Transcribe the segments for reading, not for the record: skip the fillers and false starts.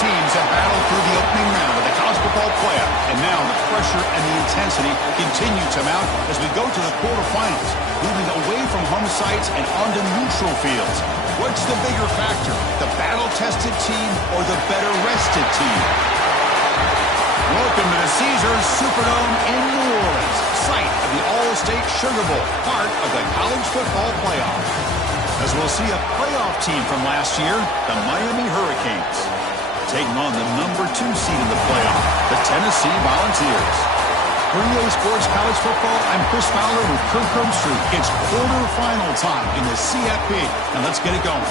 teams have battled through the opening round of the college football playoff, and now the pressure and the intensity continue to mount as we go to the quarterfinals, moving away from home sites and onto neutral fields. What's the bigger factor, the battle-tested team or the better-rested team? Welcome to the Caesars Superdome in New Orleans, site of the All-State Sugar Bowl, part of the college football playoff. As we'll see a playoff team from last year, the Miami Hurricanes, taking on the number 2 seed in the playoff, the Tennessee Volunteers. For EA Sports College Football, I'm Chris Fowler with Kirk Herbstreit. It's quarterfinal time in the CFP, and let's get it going.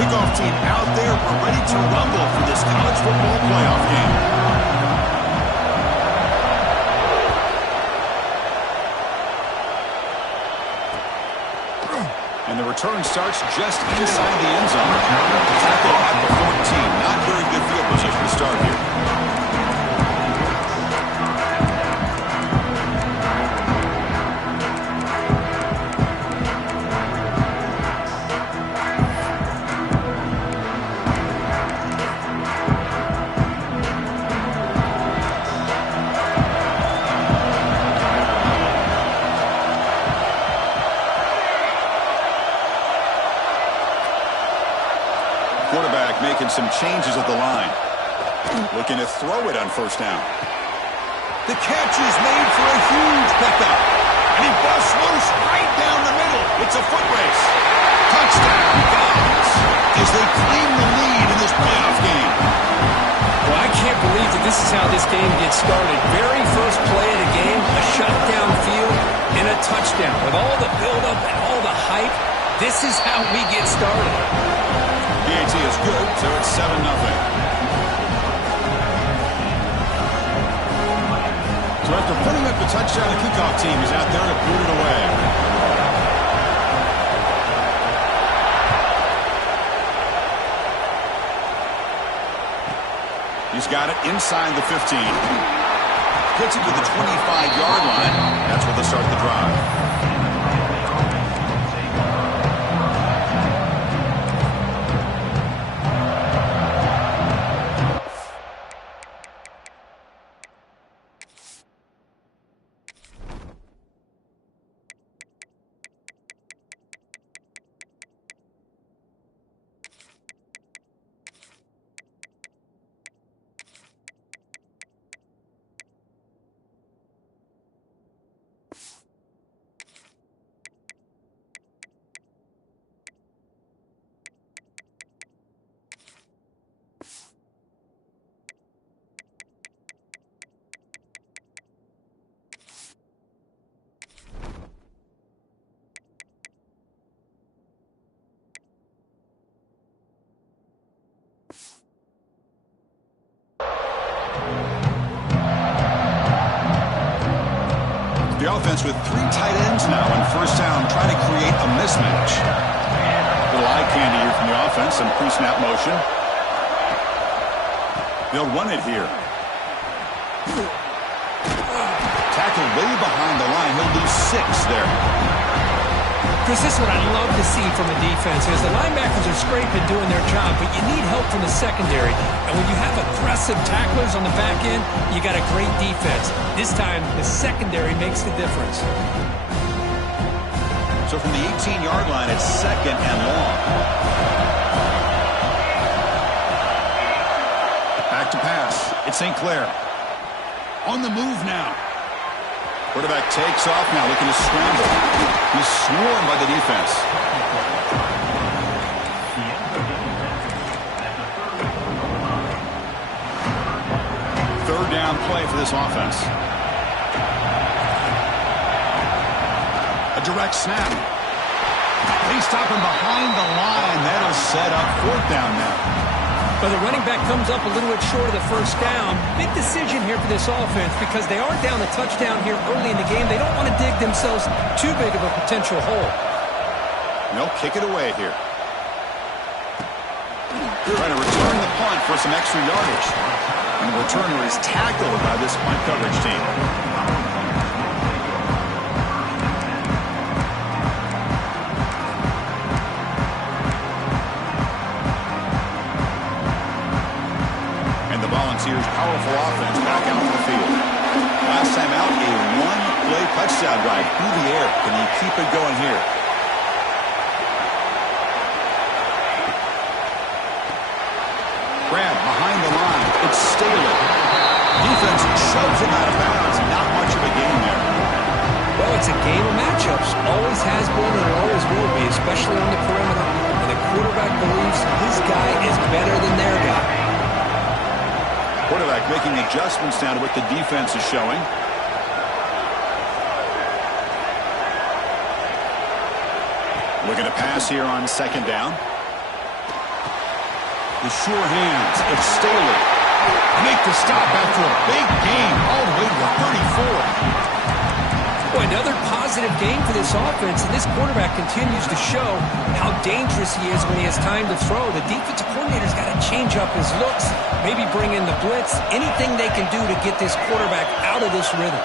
Kickoff team out there. We're ready to rumble for this college football playoff game. And the return starts just inside the end zone. Tackle at the 14. Not very good field position to start here. Quarterback making some changes at the line. Looking to throw it on first down. The catch is made for a huge pickup. And he busts loose right down the middle. It's a foot race. Touchdown, Vols, as they claim the lead in this playoff game. Well, I can't believe that this is how this game gets started. Very first play of the game, a shot downfield and a touchdown. With all the buildup and all the hype, this is how we get started. PAT is good, so it's 7-0. So after putting up the touchdown, the kickoff team is out there to boot it away. He's got it inside the 15. Gets it to the 25-yard line. That's where they'll start the drive. The offense with 3 tight ends now on first down, trying to create a mismatch. Little eye candy here from the offense, some pre-snap motion. They'll run it here. Tackled way behind the line. He'll lose 6 there. Chris, this is what I love to see from a defense is the linebackers are scraping, doing their job, but you need help from the secondary. And when you have aggressive tacklers on the back end, you got a great defense. This time, the secondary makes the difference. So from the 18-yard line, it's 2nd and long. Back to pass. It's St. Clair. On the move now. Quarterback takes off now, looking to scramble. He's swarmed by the defense. Third down play for this offense. A direct snap. They stop him behind the line. That'll set up 4th down now. But the running back comes up a little bit short of the first down. Big decision here for this offense because they are down a touchdown here early in the game. They don't want to dig themselves too big of a potential hole. They'll kick it away here. Trying to return the punt for some extra yardage. And the returner is tackled by this punt coverage team. And the Volunteers' powerful offense back out on the field. Last time out, a one-play touchdown drive through the air. Can he keep it going here? Grab behind the line. It's Staley. Defense shoves him out of bounds. Not much of a game there. Well, it's a game of matchups. Always has been and always will be, especially on the perimeter. And the quarterback believes his guy is better than their guy. Quarterback making adjustments now to what the defense is showing. Looking to pass here on second down. The sure hands of Staley. Make the stop after a big gain all the way to the 34. Boy, another positive game for this offense, and this quarterback continues to show how dangerous he is when he has time to throw. The defensive coordinator's got to change up his looks, maybe bring in the blitz, anything they can do to get this quarterback out of this rhythm.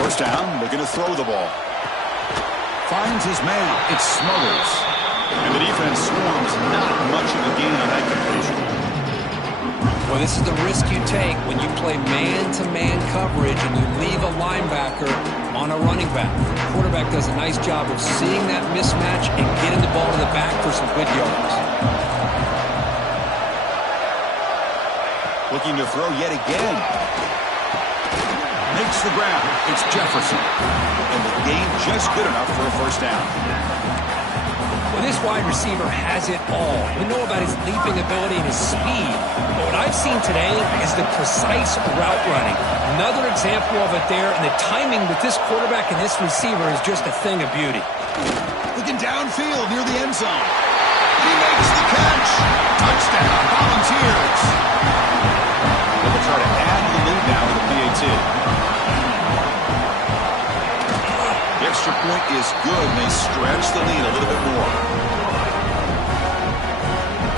First down, looking to throw the ball. Finds his man. It's Smothers. And the defense swarms. Not much of a gain on that completion. Well, this is the risk you take when you play man-to-man coverage and you leave a linebacker on a running back. The quarterback does a nice job of seeing that mismatch and getting the ball to the back for some good yards. Looking to throw yet again. Makes the grab. It's Jefferson. And the gain just good enough for a first down. Well, this wide receiver has it all. We know about his leaping ability and his speed. But what I've seen today is the precise route running. Another example of it there, and the timing with this quarterback and this receiver is just a thing of beauty. Looking downfield near the end zone. And he makes the catch. Touchdown, Volunteers. They'll try to add the lead now to the PAT. The extra point is good, and they stretch the lead a little bit more.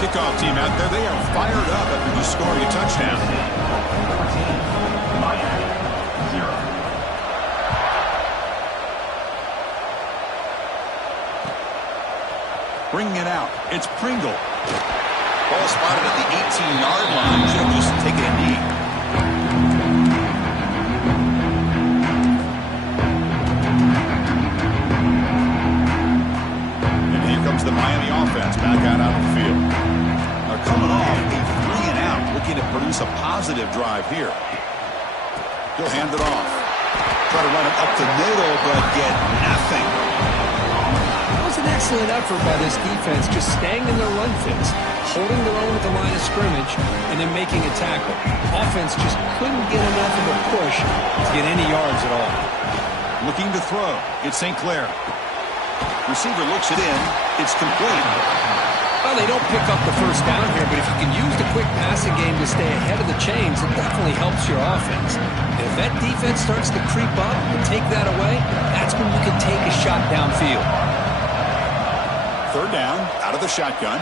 Kickoff team out there, they are fired up after just scoring a touchdown. Miami, 0. Bringing it out, it's Pringle. Ball spotted at the 18-yard line. Should have just taken a knee. And here comes the Miami offense back out on the field. Now coming off a 3-and-out, looking to produce a positive drive here. He'll hand it off. Try to run it up the middle, but get nothing. An excellent effort by this defense, just staying in their run fits, holding their own at the line of scrimmage, and then making a tackle. Offense just couldn't get enough of a push to get any yards at all. Looking to throw. It's St. Clair. Receiver looks it in. It's complete. Well, they don't pick up the first down here, but if you can use the quick passing game to stay ahead of the chains, it definitely helps your offense. If that defense starts to creep up and take that away, that's when you can take a shot downfield. Third down, out of the shotgun.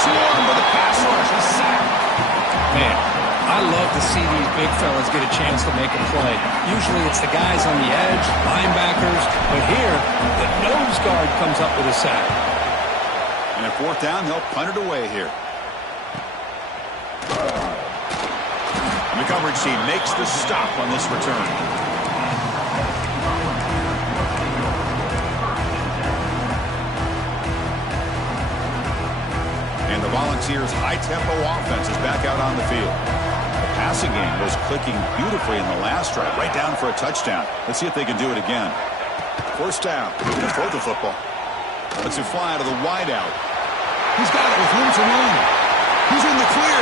Swarmed by the pass rush. He's sacked. Man, I love to see these big fellas get a chance to make a play. Usually it's the guys on the edge, linebackers, but here, the nose guard comes up with a sack. And at fourth down, they'll punt it away here. And the coverage team makes the stop on this return. And the Volunteers' high-tempo offense is back out on the field. The passing game was clicking beautifully in the last drive, right down for a touchdown. Let's see if they can do it again. First down, going to throw the football. Let's it fly out of the wideout. He's got it with room to run. He's in the clear.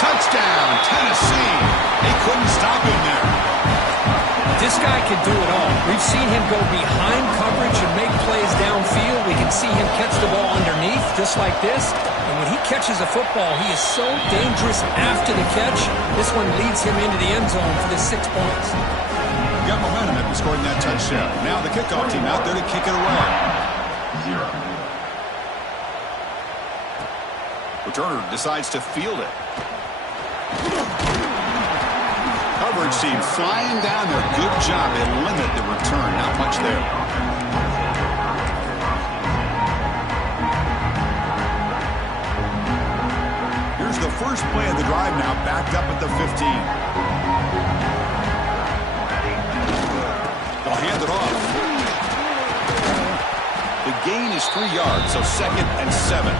Touchdown, Tennessee. They couldn't stop him there. This guy can do it all. We've seen him go behind coverage and make plays downfield. We can see him catch the ball underneath, just like this. And when he catches a football, he is so dangerous after the catch. This one leads him into the end zone for the 6 points. They've got momentum after scoring that touchdown. Now the kickoff team out there to kick it away. 0. Returner decides to field it. Coverage team flying down there. Good job. They limit the return. Not much there. Here's the first play of the drive now, backed up at the 15. They'll hand it off. The gain is 3 yards, so 2nd and 7.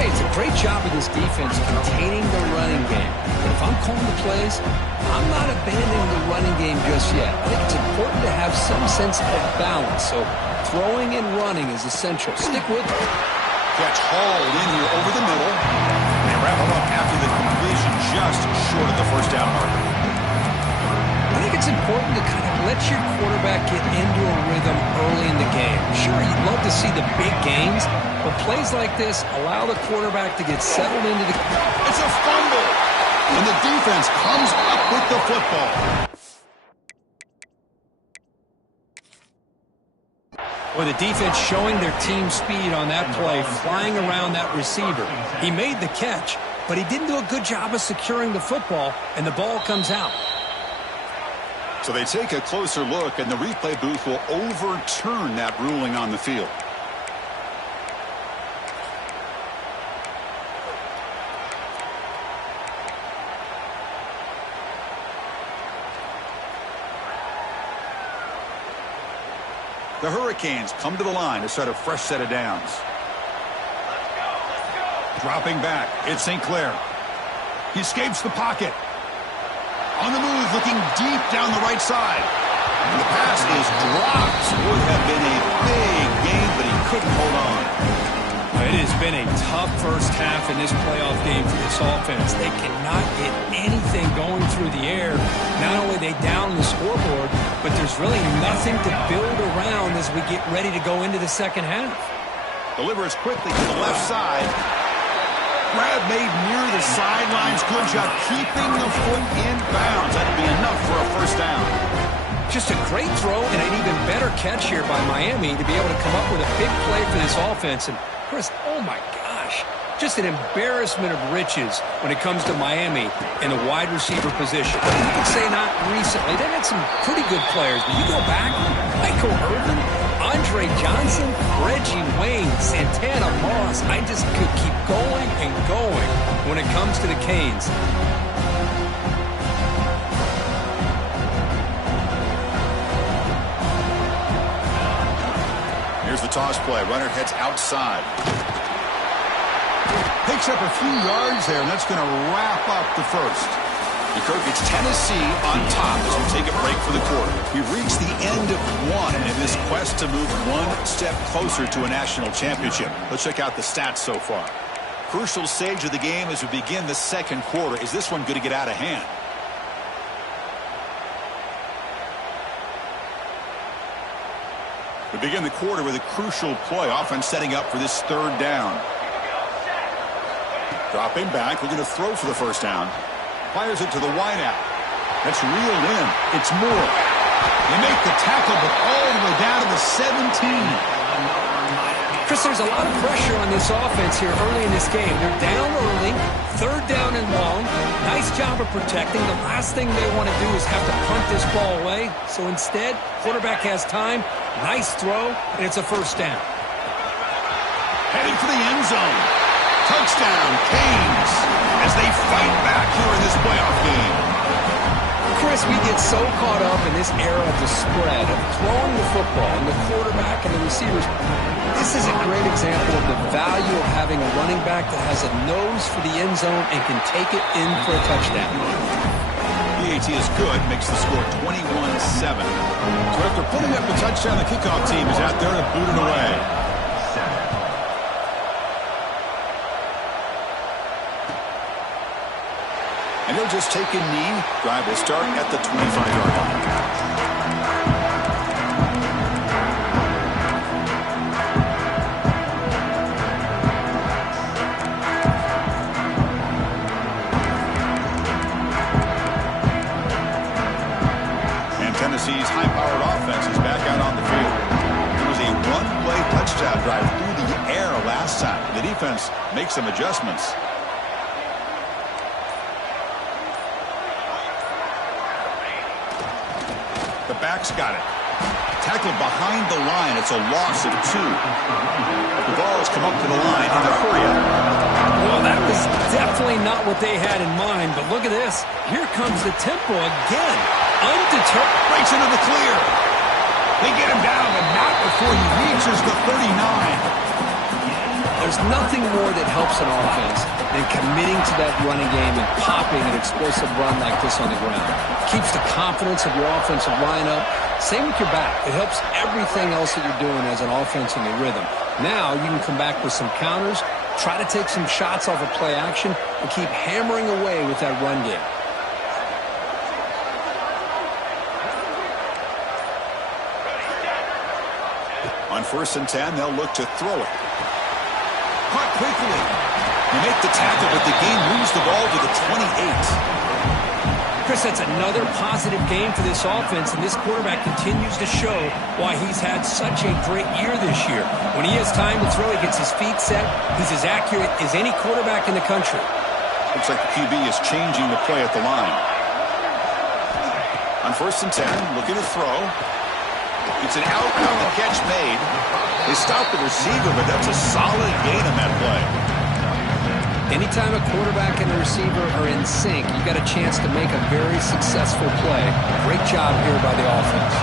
Hey, it's a great job of this defense containing the running game. But if I'm calling the plays, I'm not abandoning the running game just yet. I think it's important to have some sense of balance. So throwing and running is essential. Stick with it. Catch hauled in here over the middle. They wrap him up after the completion just short of the first down marker. I think it's important to kind of let your quarterback get into a rhythm early in the game. Sure, you'd love to see the big gains, but plays like this allow the quarterback to get settled into the... It's a fumble, and the defense comes up with the football. Well, the defense showing their team speed on that play, flying around that receiver. He made the catch, but he didn't do a good job of securing the football, and the ball comes out. So they take a closer look, and the replay booth will overturn that ruling on the field. The Hurricanes come to the line to start a fresh set of downs. Let's go. Dropping back, it's St. Clair. He escapes the pocket. On the move, looking deep down the right side. And the pass is dropped. Would have been a big gain, but he couldn't hold on. It has been a tough first half in this playoff game for this offense. They cannot get anything going through the air. Not only are they down the scoreboard, but there's really nothing to build around as we get ready to go into the second half. Delivers quickly to the left side. Grab made near the sidelines. Good job keeping the foot in bounds. That'll be enough for a first down. Just a great throw and an even better catch here by Miami to be able to come up with a big play for this offense. And Chris, oh my gosh, just an embarrassment of riches when it comes to Miami in the wide receiver position. You could say not recently. They had some pretty good players, but you go back, Michael Irvin, Andre Johnson, Reggie Wayne, Santana Moss. I just could keep going and going when it comes to the Canes. Here's the toss play. Runner heads outside. Picks up a few yards there, and that's going to wrap up the first. Kirk, it's Tennessee on top as we take a break for the quarter. We've reached the end of one in this quest to move one step closer to a national championship. Let's check out the stats so far. Crucial stage of the game as we begin the second quarter. Is this one going to get out of hand? We begin the quarter with a crucial play. Offense setting up for this third down. Dropping back, looking to throw for the first down. Fires it to the wideout. That's reeled in. It's Moore. They make the tackle, but all the way down to the 17. Chris, there's a lot of pressure on this offense here early in this game. They're down early, third down and long. Nice job of protecting. The last thing they want to do is have to punt this ball away. So instead, quarterback has time. Nice throw, and it's a first down. Heading for the end zone. Touchdown, Canes, as they fight back here in this playoff game. Chris, we get so caught up in this era of the spread, of throwing the football, and the quarterback and the receivers. This is a great example of the value of having a running back that has a nose for the end zone and can take it in for a touchdown. PAT is good, makes the score 21-7. So after putting up the touchdown, the kickoff team is out there to boot it away. And he'll just take a knee. Drive will start at the 25-yard line. touchdown drive through the air last time. The defense makes some adjustments. The back's got it. Tackled behind the line. It's a loss of 2. The ball has come up to the line in the hurry up. Well, that was definitely not what they had in mind, but look at this. Here comes the tempo again. Undeterred. Breaks into the clear. They get him down, but not before he reaches the 39. There's nothing more that helps an offense than committing to that running game and popping an explosive run like this on the ground. Keeps the confidence of your offensive lineup. Same with your back. It helps everything else that you're doing as an offense in the rhythm. Now you can come back with some counters, try to take some shots off of play action, and keep hammering away with that run game. On 1st and 10, they'll look to throw it. Caught quickly. They make the tackle, but the game moves the ball to the 28. Chris, that's another positive game for this offense, and this quarterback continues to show why he's had such a great year this year. When he has time to throw, he gets his feet set. He's as accurate as any quarterback in the country. Looks like the QB is changing the play at the line. On 1st and 10, looking to throw. It's an out the catch made. They stop the receiver, but that's a solid gain on that play. Anytime a quarterback and a receiver are in sync, you got a chance to make a very successful play. Great job here by the offense.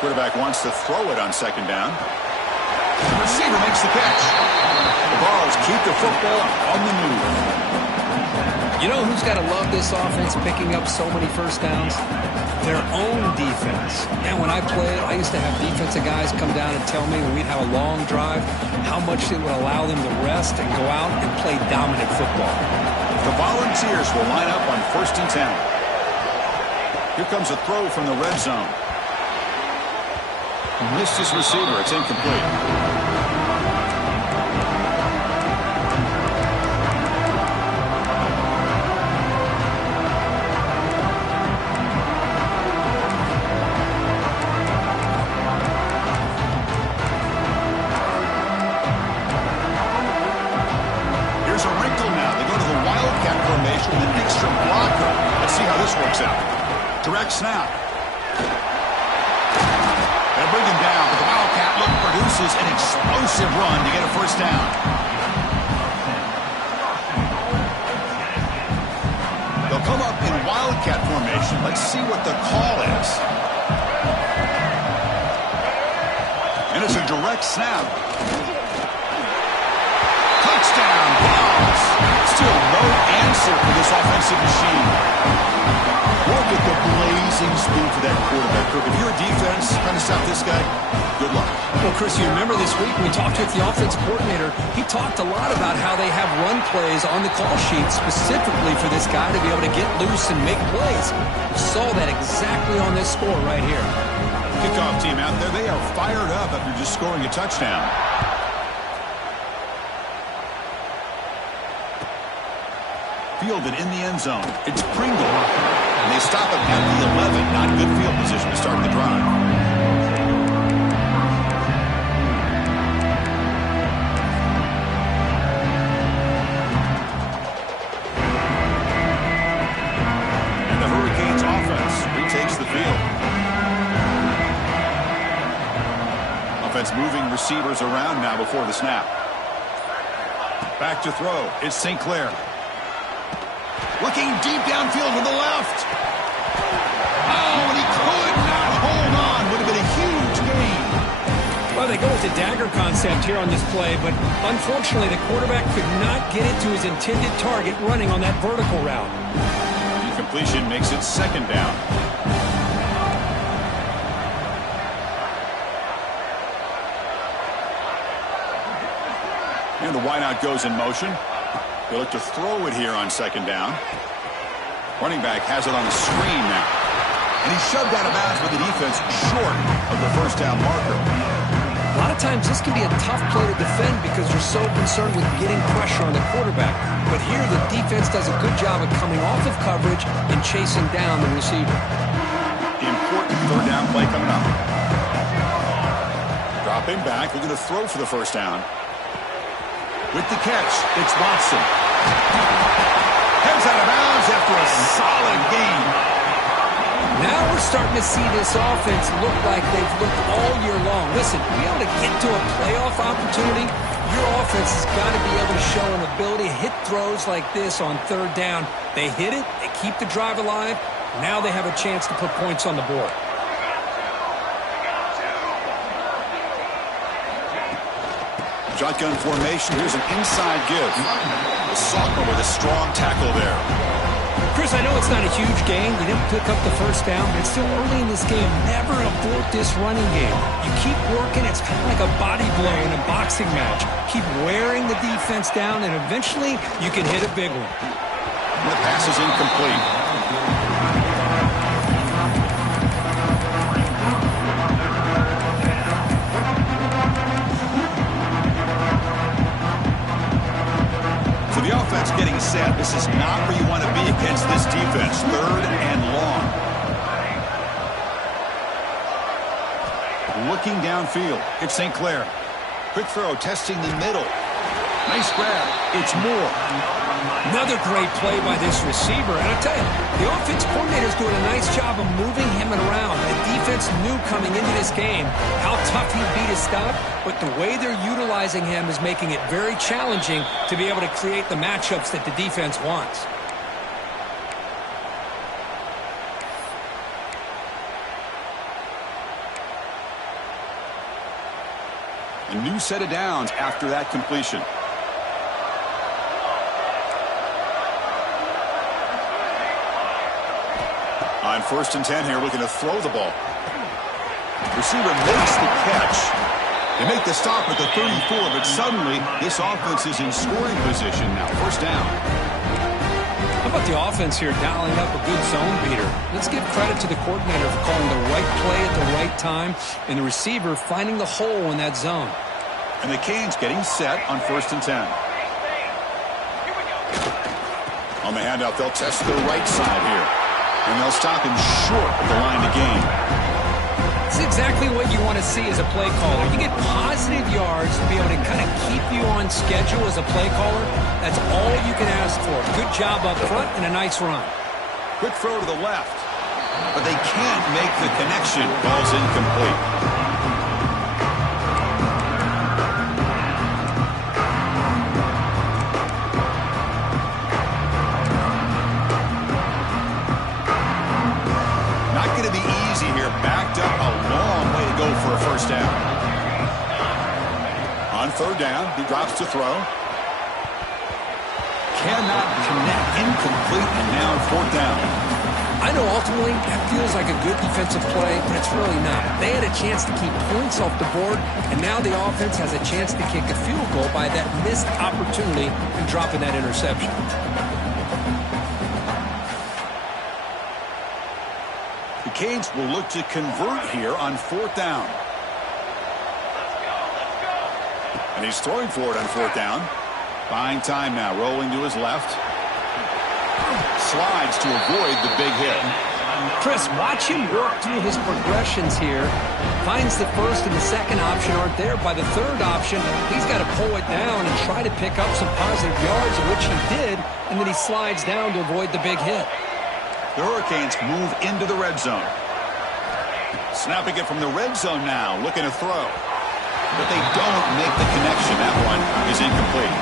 Quarterback wants to throw it on 2nd down. The receiver makes the catch. The Vols keep the football on the move. You know who's got to love this offense picking up so many first downs? Their own defense. And when I played, I used to have defensive guys come down and tell me when we'd have a long drive how much it would allow them to rest and go out and play dominant football. The Volunteers will line up on 1st and 10. Here comes a throw from the red zone. Missed his receiver. It's incomplete. Direct snap. They'll bring him down, but the Wildcat look produces an explosive run to get a first down. They'll come up in Wildcat formation. Let's see what the call is. And it's a direct snap. Touchdown, Vols. Still no answer for this offensive machine. Look at the blazing speed for that quarterback. If you're a defense trying to stop this guy, good luck. Well, Chris, you remember this week when we talked with the offensive coordinator, he talked a lot about how they have run plays on the call sheet specifically for this guy to be able to get loose and make plays. We saw that exactly on this score right here. Kickoff team out there, they are fired up after just scoring a touchdown. Fielded in the end zone. It's Pringle. And they stop him at the 11. Not good field position to start the drive. And the Hurricanes offense retakes the field. Offense moving receivers around now before the snap. Back to throw. It's St. Clair. Looking deep downfield to the left. Oh, and he could not hold on. Would have been a huge gain. Well, they go with the dagger concept here on this play, but unfortunately the quarterback could not get it to his intended target running on that vertical route. Incompletion makes it 2nd down. And the wideout goes in motion. They look to throw it here on 2nd down. Running back has it on the screen now. And he's shoved out of bounds with the defense short of the first down marker. A lot lot of times this can be a tough play to defend because you're so concerned with getting pressure on the quarterback. But here the defense does a good job of coming off of coverage and chasing down the receiver. Important third down play coming up. Dropping back, looking to throw for the first down. With the catch, it's Watson. Heads out of bounds after a solid game. Now we're starting to see this offense look like they've looked all year long. Listen, to be able to get to a playoff opportunity, your offense has got to be able to show an ability to hit throws like this on third down. They hit it, they keep the drive alive. Now they have a chance to put points on the board. Shotgun formation. Here's an inside give. The sophomore with a strong tackle there. Chris, I know it's not a huge game. They didn't pick up the first down, but it's still early in this game. Never abort this running game. You keep working. It's kind of like a body blow in a boxing match. Keep wearing the defense down, and eventually you can hit a big one. The pass is incomplete. The offense getting set. This is not where you want to be against this defense. Third and long. Looking downfield. It's St. Clair. Quick throw, testing the middle. Nice grab. It's Moore. Another great play by this receiver. And I tell you, the offense coordinator is doing a nice job of moving him around. The defense knew coming into this game how tough he'd be to stop, but the way they're utilizing him is making it very challenging to be able to create the matchups that the defense wants. A new set of downs after that completion. On 1st and 10 here, looking to throw the ball. Receiver makes the catch. They make the stop at the 34, but suddenly this offense is in scoring position now. First down. How about the offense here dialing up a good zone beater? Let's give credit to the coordinator for calling the right play at the right time and the receiver finding the hole in that zone. And the Canes getting set on 1st and 10. On the handout, they'll test the right side here. And they'll stop him short of the line to gain. It's exactly what you want to see as a play caller. You get positive yards to be able to kind of keep you on schedule as a play caller. That's all you can ask for. Good job up front and a nice run. Quick throw to the left. But they can't make the connection. Ball's incomplete. For a first down. On 3rd down, he drops to throw. Cannot connect. Incomplete, and now 4th down. I know ultimately that feels like a good defensive play, but it's really not. They had a chance to keep points off the board, and now the offense has a chance to kick a field goal by that missed opportunity and dropping that interception. The Canes will look to convert here on 4th down. And he's throwing for it on 4th down. Buying time now, rolling to his left. Slides to avoid the big hit. Chris, watch him work through his progressions here. Finds the first and the second option aren't there. By the third option, he's got to pull it down and try to pick up some positive yards, which he did, and then he slides down to avoid the big hit. The Hurricanes move into the red zone. Snapping it from the red zone now, looking to throw. But they don't make the connection. That one is incomplete.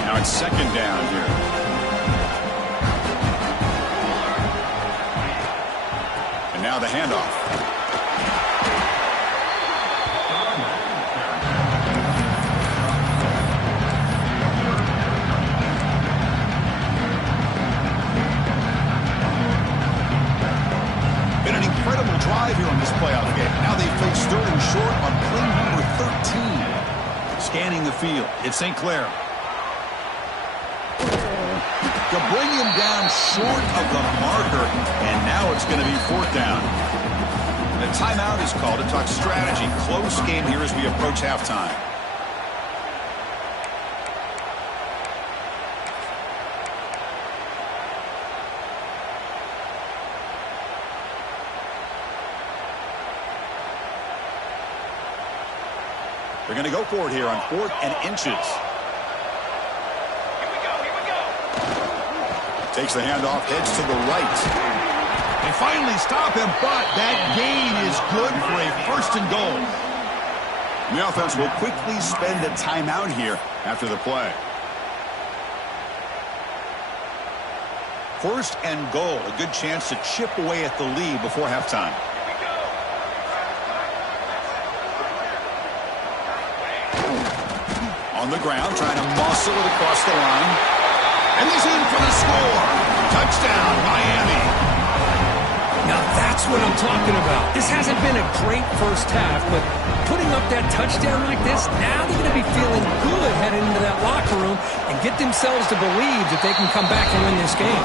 Now it's 2nd down here. And now the handoff. Incredible drive here on this playoff game. Now they face 3rd and short on play number 13. Scanning the field. It's St. Clair. to bring him down short of the marker, and now it's going to be fourth down. The timeout is called to talk strategy. Close game here as we approach halftime. They're going to go for it here on 4th and inches. Here we go. Takes the handoff, heads to the right. They finally stop him, but that gain is good for a 1st and goal. The offense will quickly spend a timeout here after the play. 1st and goal, a good chance to chip away at the lead before halftime. On the ground, trying to muscle it across the line. And he's in for the score. Touchdown, Miami. Now that's what I'm talking about. This hasn't been a great first half, but putting up that touchdown like this, now they're going to be feeling good heading into that locker room and get themselves to believe that they can come back and win this game.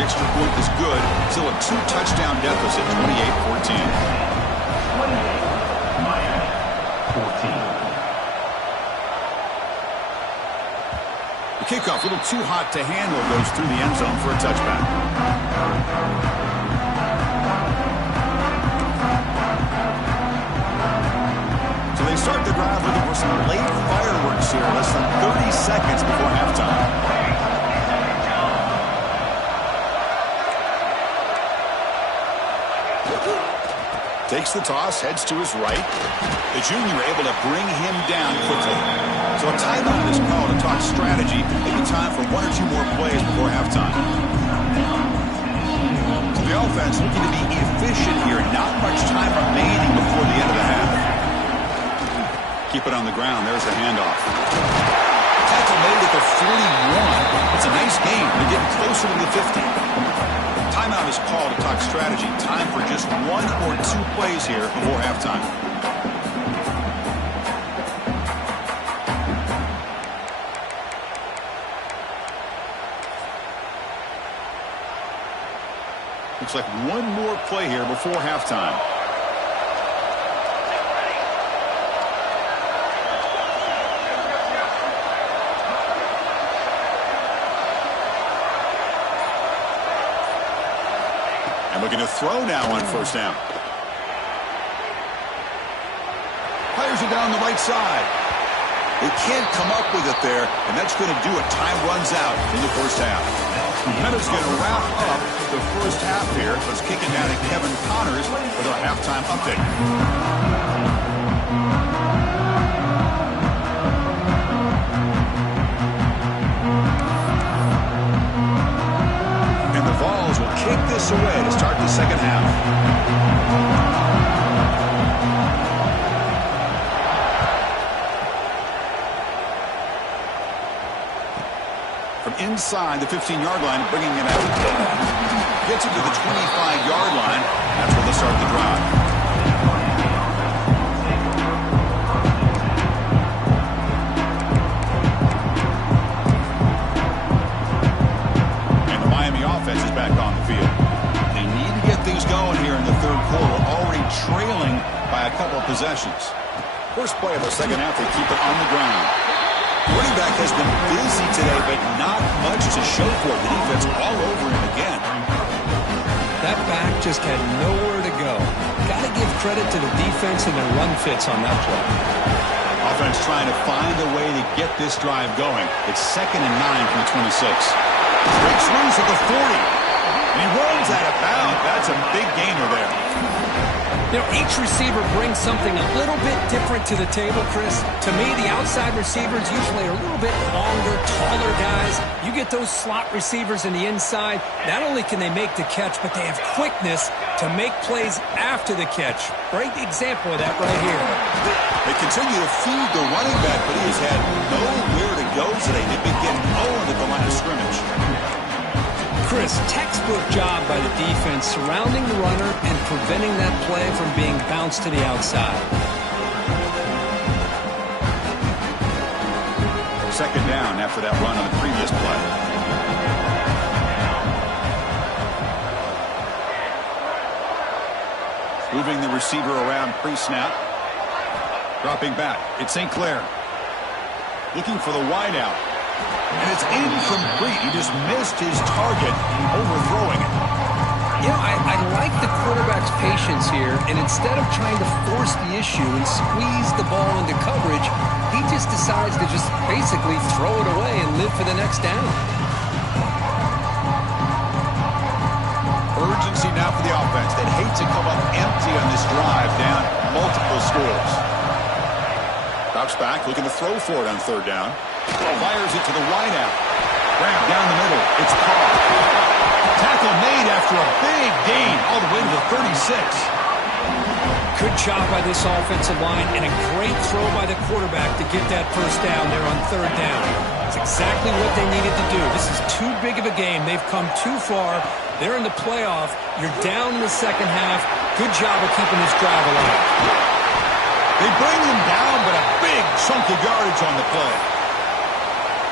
The extra point is good. Still a 2-touchdown deficit, 28-14. 28, Miami, 14. The kickoff, a little too hot to handle, goes through the end zone for a touchback. So they start the drive looking for some late fireworks here, less than 30 seconds before halftime. Takes the toss, heads to his right. The junior able to bring him down quickly. So a timeout is called to talk strategy. Maybe time for 1 or 2 more plays before halftime. So the offense looking to be efficient here. Not much time remaining before the end of the half. Keep it on the ground. There's the handoff. Tackle made at the 41. It's a nice game. They're getting closer to the 50. Timeout is called to talk strategy. Time for just 1 or 2 plays here before halftime. Looks like 1 more play here before halftime. Looking to throw now on 1st down. Fires it down the right side. They can't come up with it there, and that's going to do it. Time runs out in the first half. Meta's going to wrap up the first half here. Let's kick it down to Kevin Connors with our halftime update. Kick this away to start the second half. From inside the 15-yard line, bringing it out. Gets it to the 25-yard line. That's where they start the drive. Offense is back on the field. They need to get things going here in the 3rd quarter, already trailing by a couple of possessions. First play of the second half, they keep it on the ground. The running back has been busy today, but not much to show for it. The defense all over him again. That back just had nowhere to go. Got to give credit to the defense and their run fits on that play. Offense trying to find a way to get this drive going. It's 2nd and 9 from the 26. Breaks loose at the 40. And he runs out of bounds. That's a big gainer there. You know, each receiver brings something a little bit different to the table, Chris. To me, the outside receivers usually are a little bit longer, taller guys. You get those slot receivers in the inside, not only can they make the catch, but they have quickness to make plays after the catch. Great example of that right here. They continue to feed the running back, but he has had nowhere to go today. They've been getting owned at the line of scrimmage. Chris, textbook job by the defense surrounding the runner and preventing that play from being bounced to the outside. 2nd down after that run on the previous play. Moving the receiver around pre-snap. Dropping back. It's St. Clair. Looking for the wideout. And it's incomplete. He just missed his target, overthrowing it. You know, I like the quarterback's patience here, and instead of trying to force the issue and squeeze the ball into coverage, he just decides to just basically throw it away and live for the next down. Urgency now for the offense. They'd hate to come up empty on this drive, down multiple scores. Drops back, looking to throw for it on third down. Fires it to the wideout. Grab down the middle. It's Carr. Tackle made after a big gain all the way to the 36. Good job by this offensive line and a great throw by the quarterback to get that first down there on third down. It's exactly what they needed to do. This is too big of a game. They've come too far. They're in the playoff. You're down in the second half. Good job of keeping this drive alive. They bring them down, but a big chunk of yardage on the play.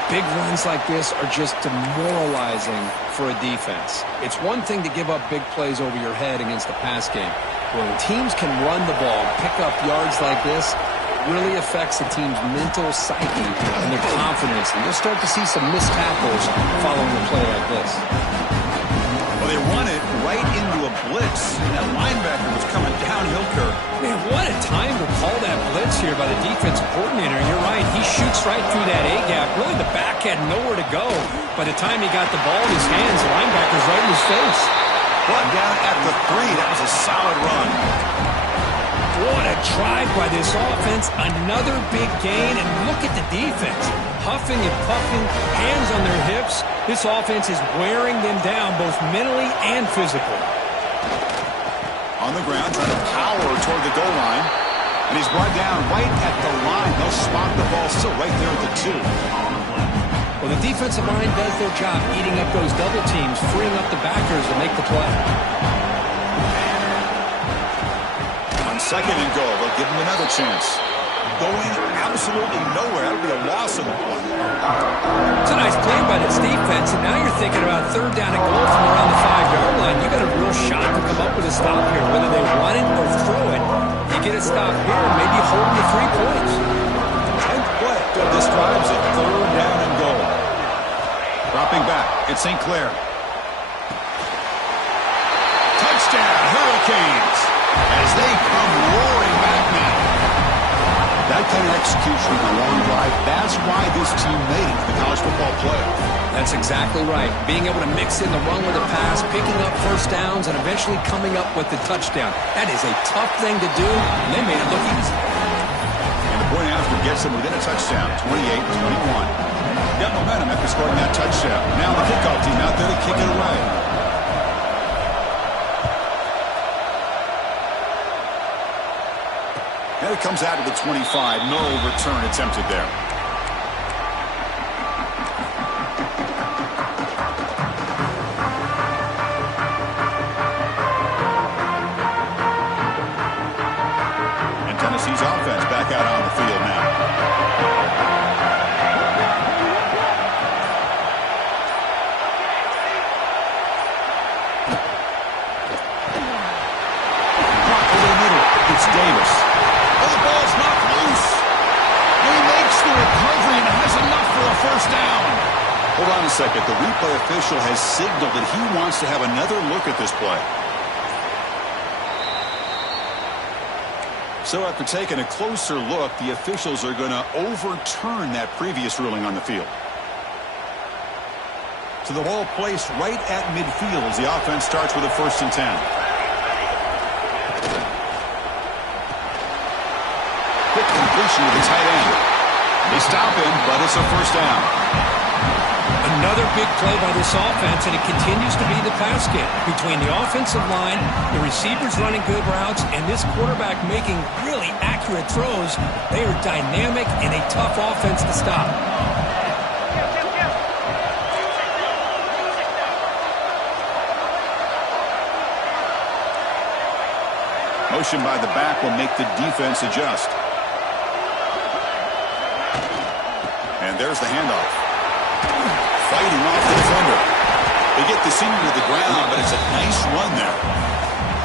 Big runs like this are just demoralizing for a defense. It's one thing to give up big plays over your head against the pass game. When teams can run the ball and pick up yards like this, it really affects the team's mental psyche and their confidence. And you'll start to see some missed tackles following a play like this. Well, they run it right into a blitz, and that linebacker was coming downhill, Kirk. Man, what a time to call that blitz here by the defensive coordinator. You're right. He shoots right through that A-gap. Really, the back had nowhere to go. By the time he got the ball in his hands, the linebacker's right in his face. Brought down at the 3. That was a solid run. What a drive by this offense. Another big gain, and look at the defense. Huffing and puffing, hands on their hips. This offense is wearing them down both mentally and physically. On the ground, trying to power toward the goal line. And he's brought down right at the line. They'll spot the ball still right there at the 2. Well, the defensive line does their job eating up those double teams, freeing up the backers to make the play. On second and goal, they'll give him another chance. Going absolutely nowhere. That'll be a loss of the play. It's a nice play by this defense, and now you're thinking about third down and goal from around the 5-yard line. You got a real shot to come up with a stop here, whether they run it or throw it. You get a stop here, maybe hold them to 3 points. 10th play of this drive's a third down and goal. Dropping back, it's St. Clair. Touchdown, Hurricanes, as they come roaring back now. That kind of execution on a long drive, that's why this team made it to the college football playoff. That's exactly right. Being able to mix in the run with the pass, picking up first downs, and eventually coming up with the touchdown. That is a tough thing to do, and they made it look easy. And the point after gets them within a touchdown, 28-21. Got momentum after scoring that touchdown. Now the kickoff team out there to kick it away. And it comes out of the 25. No return attempted there. And Tennessee's offense back out on the field now. Block over the middle. It's Davis. The ball's knocked loose. He makes the recovery and has enough for a first down. Hold on a second. The replay official has signaled that he wants to have another look at this play. So after taking a closer look, the officials are going to overturn that previous ruling on the field. So the ball placed right at midfield as the offense starts with a 1st and 10. Quick completion to the tight end. They stop him, but it's a first down. Another big play by this offense, and it continues to be the pass game. Between the offensive line, the receivers running good routes, and this quarterback making really accurate throws, they are dynamic and a tough offense to stop. Motion by the back will make the defense adjust. And there's the handoff. fighting off the defender. They get the senior to the ground, but it's a nice run there.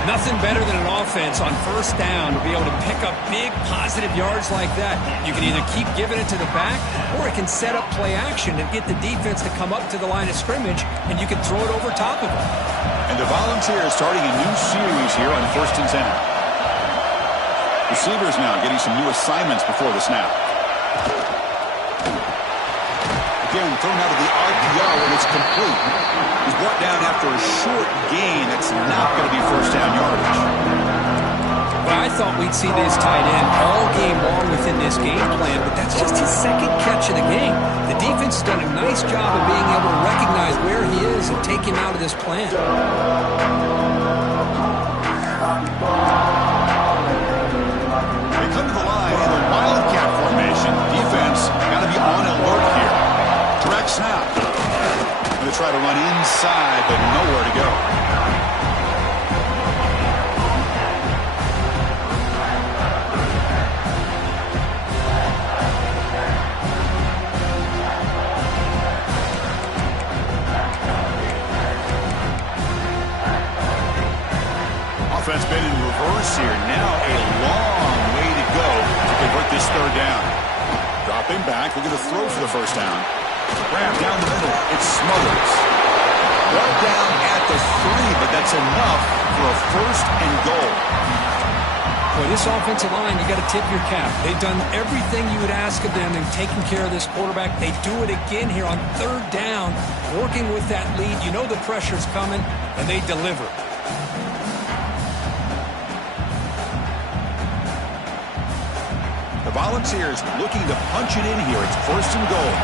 Nothing better than an offense on first down to be able to pick up big positive yards like that. You can either keep giving it to the back, or it can set up play action and get the defense to come up to the line of scrimmage, and you can throw it over top of them. And the Volunteers starting a new series here on 1st and 10. Receivers now getting some new assignments before the snap. Again, thrown out of the RPO, and it's complete. He's brought down after a short gain. That's not going to be first down yardage. But I thought we'd see this tight end all game long within this game plan, but that's just his second catch of the game. The defense has done a nice job of being able to recognize where he is and take him out of this plan. They come to the line in the Wildcat formation. Defense got to be on alert here. Direct snap. Going to try to run inside, but nowhere to go. Offense been in reverse here. Now a long way to go to convert this third down. Dropping back, looking to throw for the first down. Grab down the middle. It smothers. Well down at the 3, but that's enough for a first and goal. Boy, this offensive line, you got to tip your cap. They've done everything you would ask of them in taking care of this quarterback. They do it again here on third down, working with that lead. You know the pressure's coming, and they deliver. The Volunteers looking to punch it in here. It's first and goal.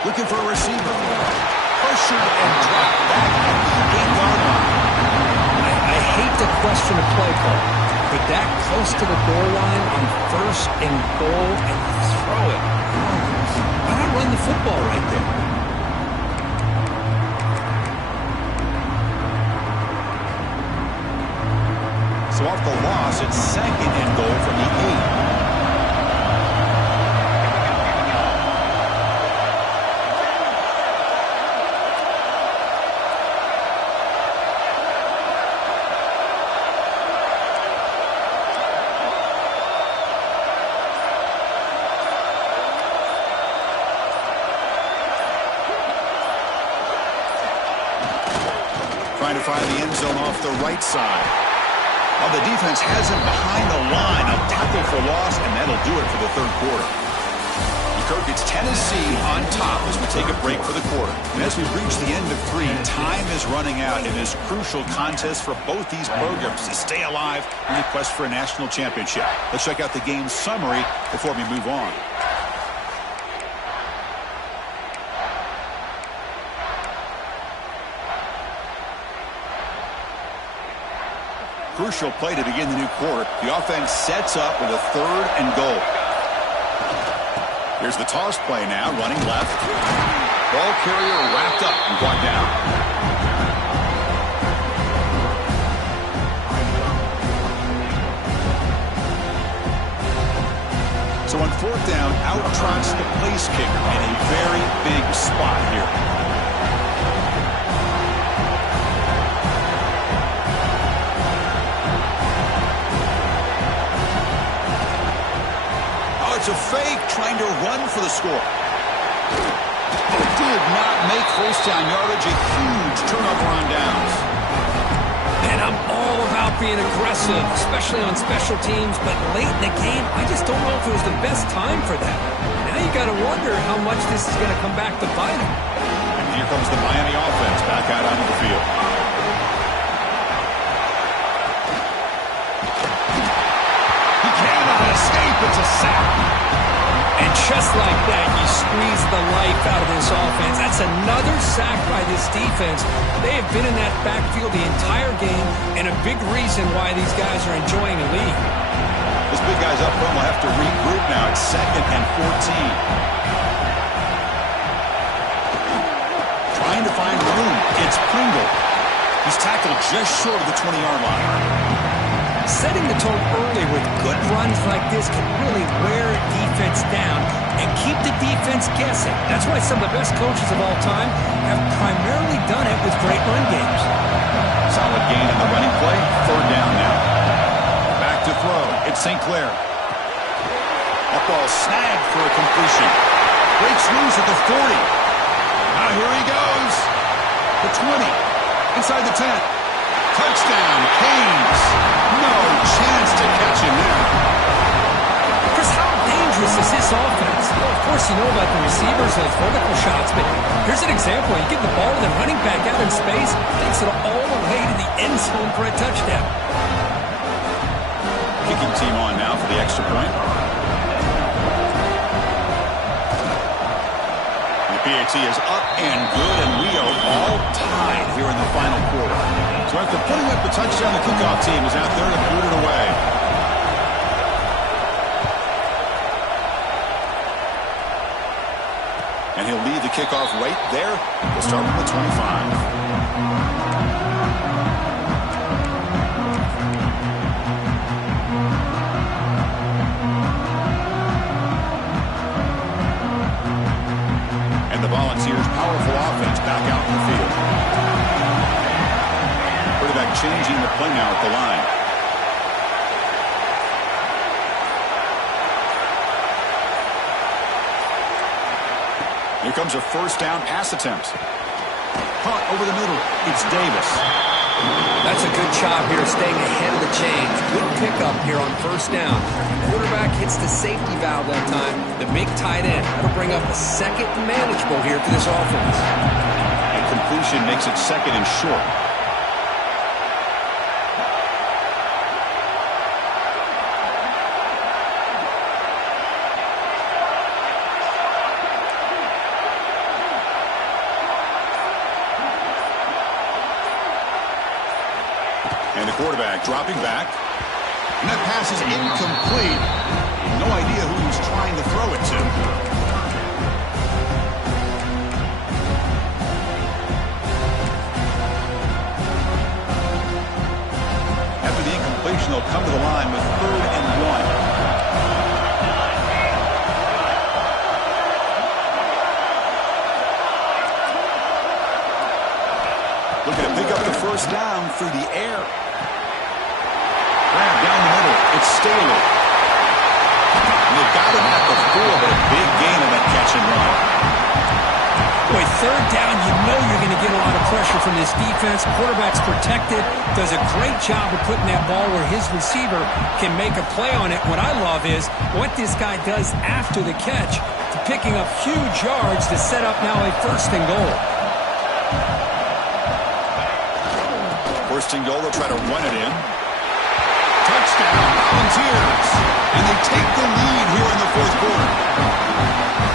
Looking for a receiver. Pressured and dropped back at the 8-yard line. I hate to question a play call, but that close to the goal line on first and goal, and you throw it. Why not run the football right there? So off the loss, it's second and goal from the 8. Trying to find the end zone off the right side. Well, the defense has him behind the line. A tackle for loss, and that'll do it for the third quarter. Kirk, it's Tennessee on top as we take a break for the quarter. And as we reach the end of 3, time is running out in this crucial contest for both these programs to stay alive in the quest for a national championship. Let's check out the game summary before we move on. Crucial play to begin the new quarter. The offense sets up with a third and goal. Here's the toss play now, running left. Ball carrier wrapped up and brought down. So on fourth down, out trots the place kicker in a very big spot here. It's a fake, trying to run for the score. Did not make first down yardage. A huge turnover on downs. And I'm all about being aggressive, especially on special teams, but late in the game, I just don't know if it was the best time for that. Now you got to wonder how much this is going to come back to bite him. And here comes the Miami offense back out onto the field. He cannot escape. It's a sack. And just like that, you squeeze the life out of this offense. That's another sack by this defense. They have been in that backfield the entire game, and a big reason why these guys are enjoying the lead. This big guy's up front will have to regroup now. It's second and 14. Trying to find room. It's Pringle. He's tackled just short of the 20-yard line. Setting the tone early with good runs like this can really wear a defense down and keep the defense guessing. That's why some of the best coaches of all time have primarily done it with great run games. Solid gain in the running play. Third down now. Back to throw. It's St. Clair. That ball snagged for a completion. Breaks loose at the 40. Now here he goes. The 20. Inside the 10. Touchdown, Canes. No chance to catch him there. Chris, how dangerous is this offense? Well, of course, you know about the receivers, those vertical shots, but here's an example. You give the ball to the running back out in space, takes it all the way to the end zone for a touchdown. Kicking team on now for the extra point. The PAT is up and good, and we are all tied here in the final quarter. So after putting up the touchdown, the kickoff team is out there to boot it away. And he'll lead the kickoff right there. We'll start with the 25. And the Volunteers' powerful offense back out in the field. Quarterback changing the play now at the line. Here comes a first down pass attempt. Caught over the middle. It's Davis. That's a good job here staying ahead of the chains. Good pickup here on first down. Quarterback hits the safety valve that time. The big tight end. That'll bring up a second and manageable here for this offense. And completion makes it second and short. And the quarterback dropping back. And that pass is incomplete. No idea who he was trying to throw it to. After the incompletion, they'll come to the line with 3rd and 1. Looking to pick up the first down through the air. Grab down the middle. It's Staley. And they've got him at the 4, but a big gain on that catch and run. Boy, third down, you know you're going to get a lot of pressure from this defense. Quarterback's protected. Does a great job of putting that ball where his receiver can make a play on it. What I love is what this guy does after the catch to picking up huge yards to set up now a 1st and goal. 1st and goal, they'll try to run it in. Touchdown, Volunteers. And they take the lead here in the 4th quarter.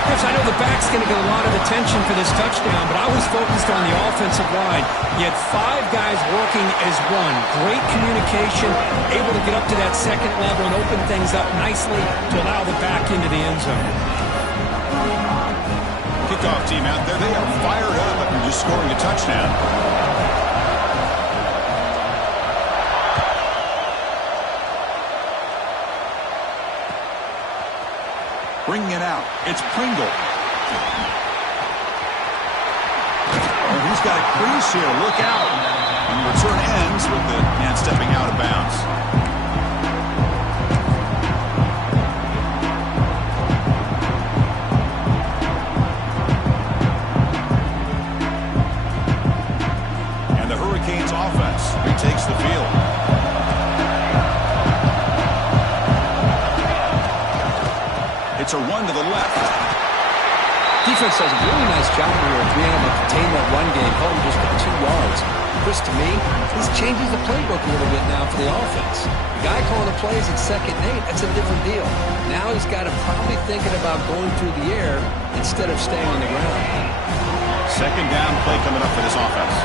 Chris, I know the back's going to get a lot of attention for this touchdown, but I was focused on the offensive line. You had 5 guys working as one. Great communication, able to get up to that 2nd level and open things up nicely to allow the back into the end zone. Kickoff team out there, they are fired up after just scoring a touchdown. Bringing it out. It's Pringle. And he's got a crease here. Look out. And the return ends with the man stepping out of bounds. And the Hurricanes offense retakes the field. It's a run to the left. Defense does a really nice job here of being able to contain that run game home just for 2 yards. Chris, to me, this changes the playbook a little bit now for the offense. The guy calling the plays at 2nd and 8, that's a different deal. Now he's got to probably thinking about going through the air instead of staying on the ground. 2nd down play coming up for this offense.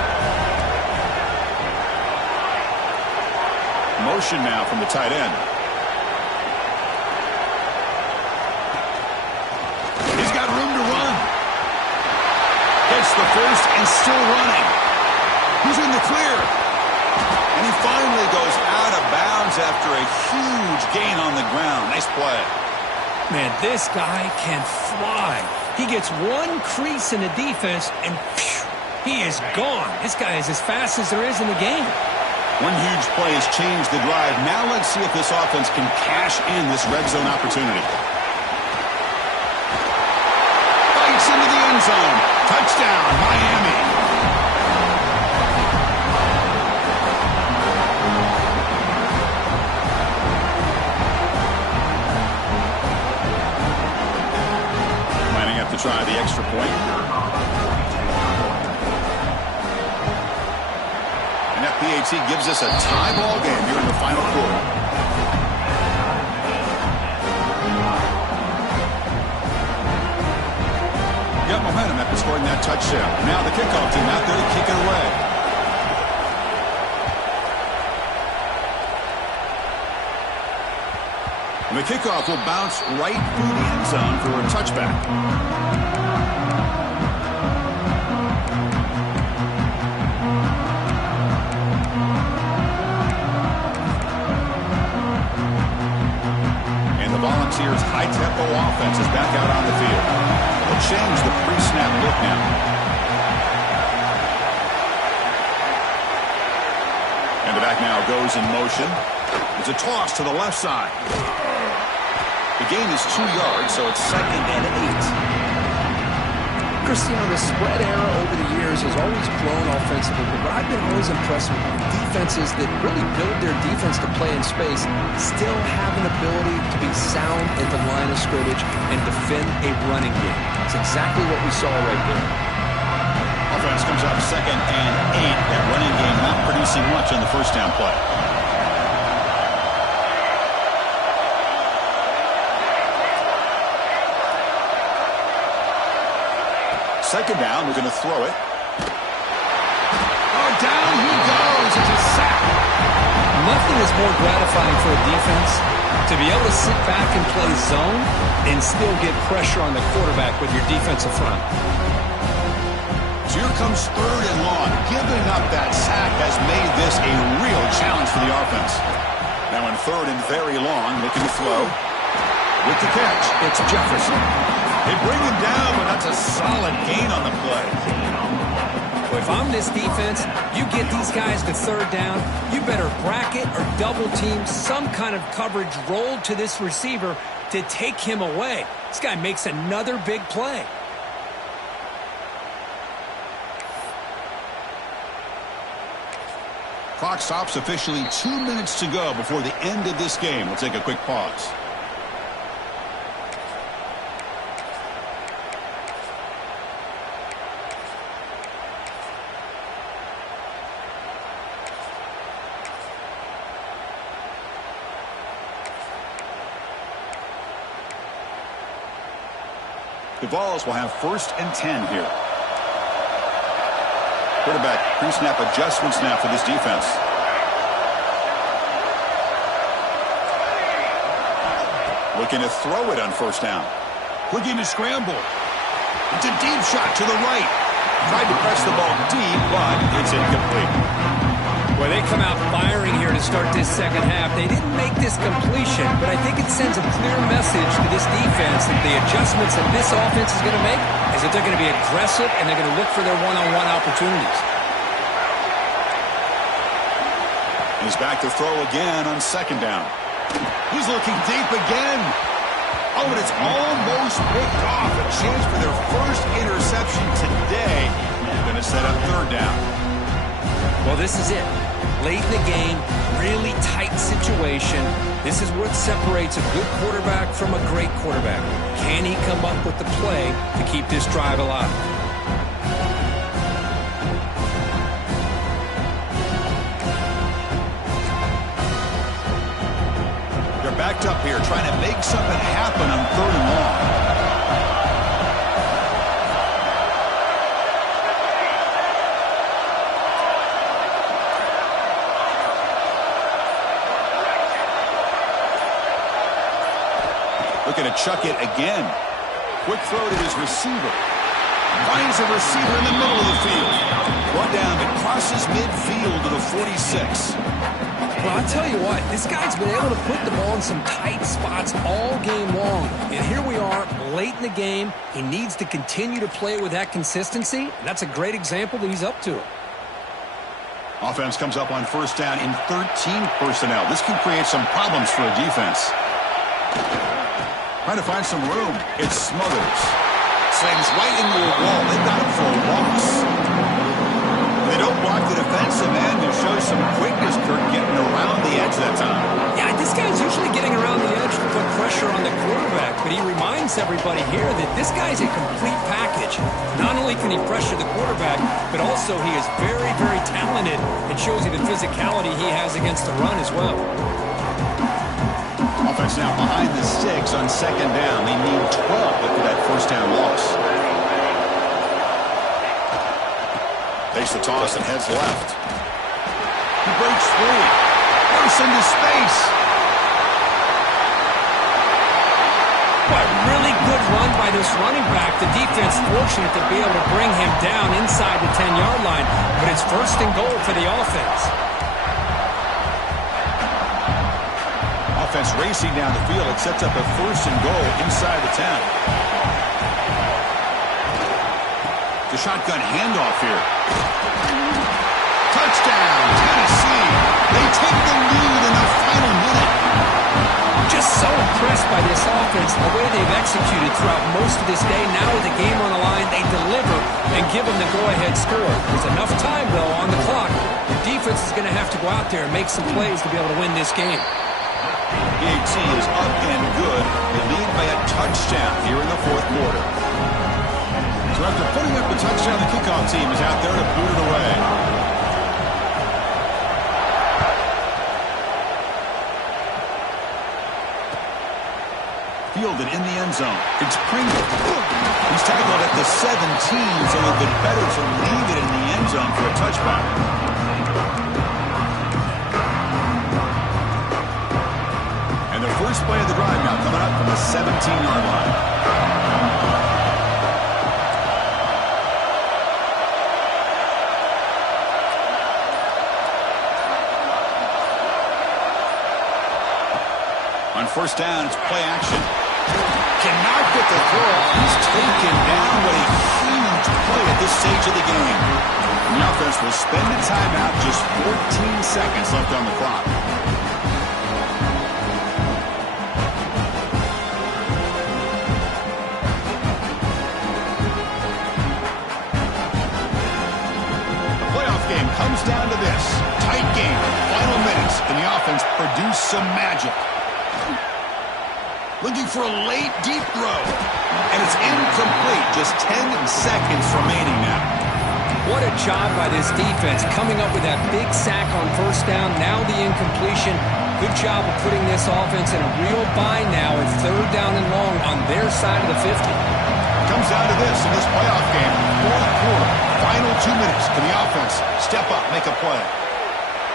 Motion now from the tight end. He's got room to run. Gets the first and still running. He's in the clear. And he finally goes out of bounds after a huge gain on the ground. Nice play. Man, this guy can fly. He gets one crease in the defense, and phew, he is gone. This guy is as fast as there is in the game. One huge play has changed the drive. Now let's see if this offense can cash in this red zone opportunity. Bites into the end zone. Touchdown, Miami. To try the extra point. And that PAT gives us a tie ball game here in the final quarter. Got momentum after scoring that touchdown. Now the kickoff team out there to kick it away. And the kickoff will bounce right through the end zone for a touchback. Volunteers' high-tempo offense is back out on the field. They'll change the pre-snap look now. And the back now goes in motion. It's a toss to the left side. The gain is 2 yards, so it's 2nd and 8. Cristiano, the spread era over the years has always grown offensively, but what I've been always impressed with defenses that really build their defense to play in space still have an ability to be sound at the line of scrimmage and defend a running game. It's exactly what we saw right there. Offense comes up 2nd and 8. That running game not producing much on the first down play. Second down, we're going to throw it. Oh, down he goes. It's a sack. Nothing is more gratifying for a defense to be able to sit back and play zone and still get pressure on the quarterback with your defensive front. So here comes 3rd and long. Giving up that sack has made this a real challenge for the offense. Now in 3rd and very long, looking to throw. With the catch, it's Jefferson. They bring him down, but that's a solid gain on the play. Well, if I'm this defense, you get these guys to 3rd down, you better bracket or double team some kind of coverage roll to this receiver to take him away. This guy makes another big play. Clock stops officially 2 minutes to go before the end of this game. We'll take a quick pause. The Vols will have 1st and 10 here. Quarterback pre-snap adjustments now for this defense. Looking to throw it on 1st down. Looking to scramble. It's a deep shot to the right. Tried to press the ball deep, but it's incomplete. Well, they come out firing here to start this second half. They didn't make this completion, but I think it sends a clear message to this defense that the adjustments that this offense is going to make is that they're going to be aggressive and they're going to look for their one-on-one opportunities. He's back to throw again on 2nd down. He's looking deep again. Oh, and it's almost picked off. A chance for their first interception today. They're going to set up 3rd down. Well, this is it. Late in the game, really tight situation. This is what separates a good quarterback from a great quarterback. Can he come up with the play to keep this drive alive? They're backed up here, trying to make something happen on 3rd and long. Looking to chuck it again. Quick throw to his receiver. Finds a receiver in the middle of the field. Brought down, but crosses midfield to the 46. Well, I'll tell you what, this guy's been able to put the ball in some tight spots all game long. And here we are, late in the game. He needs to continue to play with that consistency. And that's a great example that he's up to it. Offense comes up on first down in 13 personnel. This can create some problems for a defense. Trying to find some room. It's Smothers. Slams right into a wall. They got him for a loss. They don't block the defensive end. It shows some quickness, Kirk, getting around the edge that time. Yeah, this guy's usually getting around the edge to put pressure on the quarterback, but he reminds everybody here that this guy's a complete package. Not only can he pressure the quarterback, but also he is very, very talented. It shows you the physicality he has against the run as well. Offense now behind the 6 on second down. They need 12 after that first down loss. Takes the toss and heads left. He breaks free. Bursts into space. What a really good run by this running back. The defense fortunate to be able to bring him down inside the 10-yard line, but it's first and goal for the offense. Offense racing down the field. It sets up a first and goal inside the 10. The shotgun handoff here. Touchdown, Tennessee. They take the lead in the final minute. Just so impressed by this offense, the way they've executed throughout most of this day. Now with the game on the line, they deliver and give them the go-ahead score. There's enough time, though, on the clock. The defense is going to have to go out there and make some plays to be able to win this game. PAT is up and good. They lead by a touchdown here in the fourth quarter. So after putting up the touchdown, the kickoff team is out there to boot it away. Fielded in the end zone. It's Pringle. He's tackled at the 17, so it would have been better to leave it in the end zone for a touchback. And their first play of the drive now coming up from the 17-yard line. On first down, it's play action. Cannot get the throw. He's taken down. What a huge play at this stage of the game. And the offense will spend a timeout. Just 14 seconds left on the clock. The playoff game comes down to this. Tight game. Final minutes. And the offense produced some magic. Looking for a late, deep throw. And it's incomplete. Just 10 seconds remaining now. What a job by this defense coming up with that big sack on first down. Now the incompletion. Good job of putting this offense in a real bind now at third down and long on their side of the 50. Comes down to this in this playoff game. Fourth quarter. Final 2 minutes. Can the offense step up, make a play?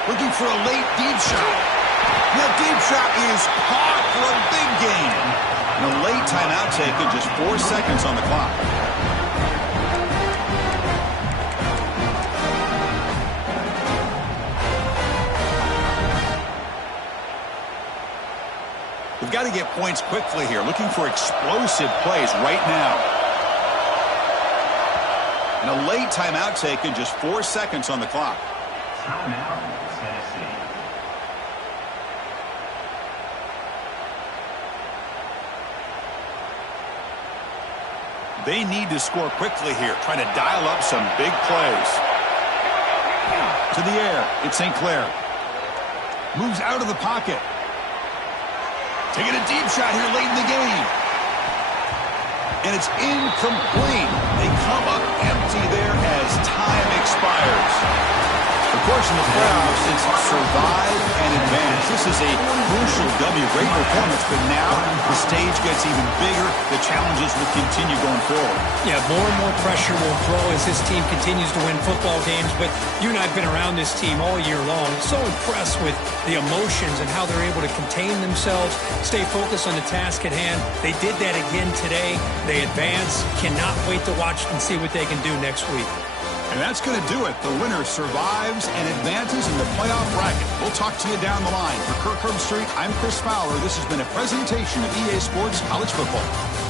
Looking for a late, deep shot. That deep shot is caught for a big gain. And a late timeout taken, just 4 seconds on the clock. We've got to get points quickly here. Looking for explosive plays right now. And a late timeout taken, just 4 seconds on the clock. Timeout, Tennessee. They need to score quickly here, trying to dial up some big plays. To the air, it's St. Clair. Moves out of the pocket. Taking a deep shot here late in the game. And it's incomplete. They come up empty there as time expires. Of course, in the playoffs, it's survive and advance. This is a crucial W. Great performance, but now the stage gets even bigger. The challenges will continue going forward. Yeah, more and more pressure will grow as this team continues to win football games, but you and I have been around this team all year long. So impressed with the emotions and how they're able to contain themselves, stay focused on the task at hand. They did that again today. They advance. Cannot wait to watch and see what they can do next week. And that's going to do it. The winner survives and advances in the playoff bracket. We'll talk to you down the line. For Kirk Herbstreit, I'm Chris Fowler. This has been a presentation of EA Sports College Football.